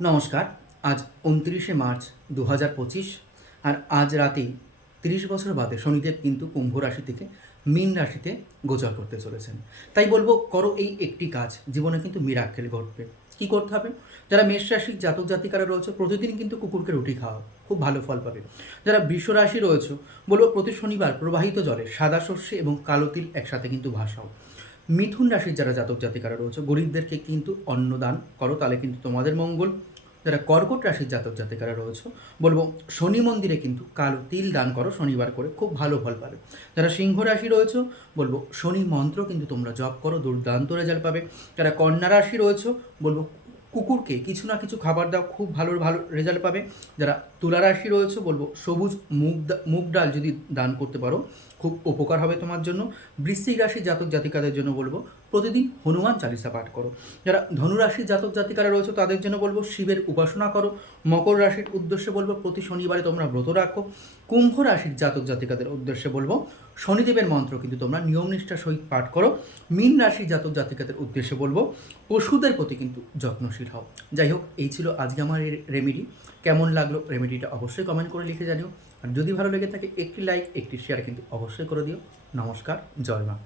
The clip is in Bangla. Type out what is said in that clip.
নমস্কার। আজ ২৯শে মার্চ ২০২৫। আর আজ রাতে ৩০ বছর বাদে শনিদেব কিন্তু কুম্ভ রাশি থেকে মীন রাশিতে গোচর করতে চলেছেন। তাই বলবো, করো এই একটি কাজ, জীবনে কিন্তু মিরাক্কেল ঘটবে। কী করতে হবে? যারা মেষ রাশির জাতক জাতিকারা রয়েছে, প্রতিদিন কিন্তু কুকুরকে রুটি খাওয়াও, খুব ভালো ফল পাবে। যারা বৃষ রাশি রয়েছে, বলবো প্রতি শনিবার প্রবাহিত জলে সাদা সর্ষে এবং কালো তিল একসাথে কিন্তু ভাসাও। মিথুন রাশির যারা জাতক জাতিকারা রয়েছে, গরিবদেরকে কিন্তু অন্নদান করো, তাহলে কিন্তু তোমাদের মঙ্গল। যারা কর্কট রাশির জাতক জাতিকারা রয়েছে, বলবো শনি মন্দিরে কিন্তু কালো তিল দান করো শনিবার করে, খুব ভালো ফল পাবে। যারা সিংহ রাশি রয়েছে, বলবো শনি মন্ত্র কিন্তু তোমরা জপ করো, দুর্দান্ত রেজাল্ট পাবে। যারা কন্যা রাশি রয়েছে, বলবো কুকুরকে কিছু না কিছু খাবার দাও, খুব ভালো ভালো রেজাল্ট পাবে। যারা তুলা রাশি রয়েছে, বলবো সবুজ মুগ ডাল যদি দান করতে পারো, খুব উপকার হবে তোমার জন্য। বৃশ্চিক রাশির জাতক জাতিকাদের জন্য বলবো প্রতিদিন হনুমান চালিসা পাঠ করো। যারা ধনুরাশির জাতক জাতিকারা রয়েছে, তাদের জন্য বলবো শিবের উপাসনা করো। মকর রাশির উদ্দেশ্যে বলবো প্রতি শনিবারে তোমরা ব্রত রাখো। কুম্ভ রাশির জাতক জাতিকাদের উদ্দেশ্যে বলবো শনিদেবের মন্ত্র কিন্তু তোমরা নিয়ম নিষ্ঠার সহিত পাঠ করো। মীন রাশির জাতক জাতিকাদের উদ্দেশ্যে বলবো পশুদের প্রতি কিন্তু যত্নশীল হও। যাই হোক, এই ছিল আজকে আমার এই রেমেডি। কেমন লাগলো রেমেডিটা অবশ্যই কমেন্ট করে লিখে জানিও। আর যদি ভালো লেগে থাকে একটি লাইক একটি শেয়ার কিন্তু অবশ্যই করে দিও। নমস্কার, জয় মা।